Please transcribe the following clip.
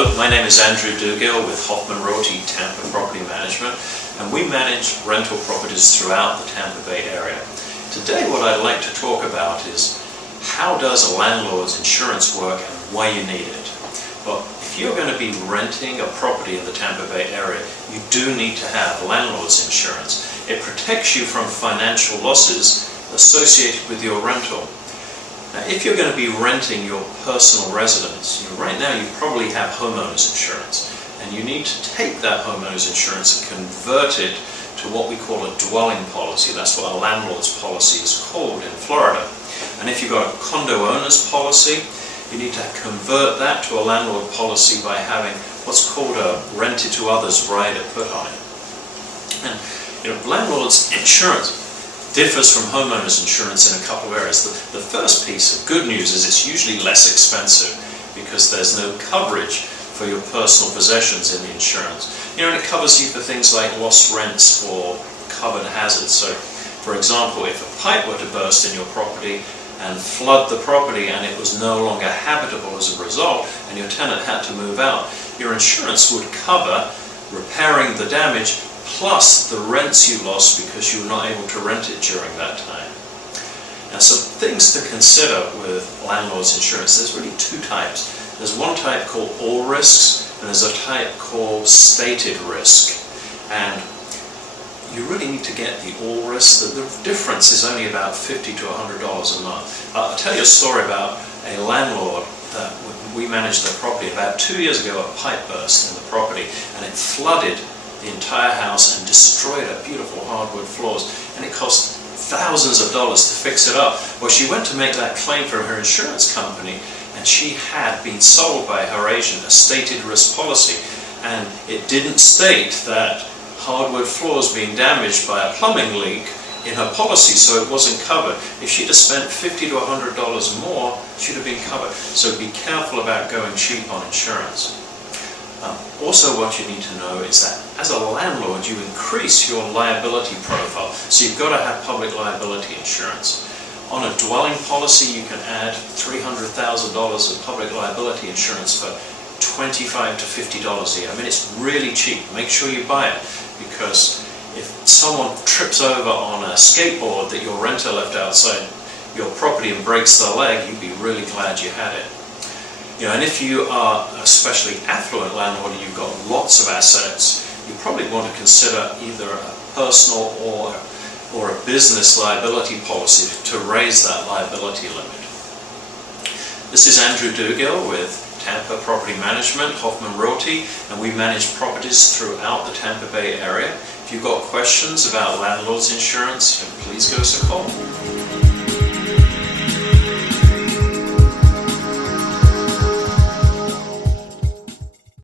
Hello, my name is Andrew Dugill with Hoffman Realty Tampa Property Management, and we manage rental properties throughout the Tampa Bay area. Today what I'd like to talk about is how does a landlord's insurance work and why you need it. Well, if you're going to be renting a property in the Tampa Bay area, you do need to have landlord's insurance. It protects you from financial losses associated with your rental. Now, if you're going to be renting your personal residence, right now you probably have homeowner's insurance, and you need to take that homeowner's insurance and convert it to what we call a dwelling policy. That's what a landlord's policy is called in Florida. And if you've got a condo owner's policy, you need to convert that to a landlord policy by having what's called a rented to others rider put on it. And landlord's insurance differs from homeowner's insurance in a couple of areas. The first piece of good news is it's usually less expensive because there's no coverage for your personal possessions in the insurance. And it covers you for things like lost rents or covered hazards. So, for example, if a pipe were to burst in your property and flood the property and it was no longer habitable as a result and your tenant had to move out, your insurance would cover repairing the damage plus the rents you lost because you were not able to rent it during that time. Now, some things to consider with landlord's insurance. There's really two types. There's one type called all risks, and there's a type called stated risk. And you really need to get the all risk. The difference is only about $50 to $100 a month. I'll tell you a story about a landlord that we managed their property. About 2 years ago, a pipe burst in the property, and it flooded the entire house and destroyed her beautiful hardwood floors, and it cost thousands of dollars to fix it up. Well, she went to make that claim from her insurance company, and she had been sold by her agent a stated risk policy, and it didn't state that hardwood floors being damaged by a plumbing leak in her policy, so it wasn't covered. If she'd have spent $50 to $100 more, she'd have been covered. So be careful about going cheap on insurance. Also, what you need to know is that as a landlord, you increase your liability profile. So you've got to have public liability insurance. On a dwelling policy, you can add $300,000 of public liability insurance for $25 to $50 a year. I mean, it's really cheap. Make sure you buy it, because if someone trips over on a skateboard that your renter left outside your property and breaks their leg, you'd be really glad you had it. And if you are especially affluent landlord and you've got lots of assets, you probably want to consider either a personal or a business liability policy to raise that liability limit. This is Andrew Dugill with Tampa Property Management, Hoffman Realty, and we manage properties throughout the Tampa Bay area. If you've got questions about landlord's insurance, please give us a call.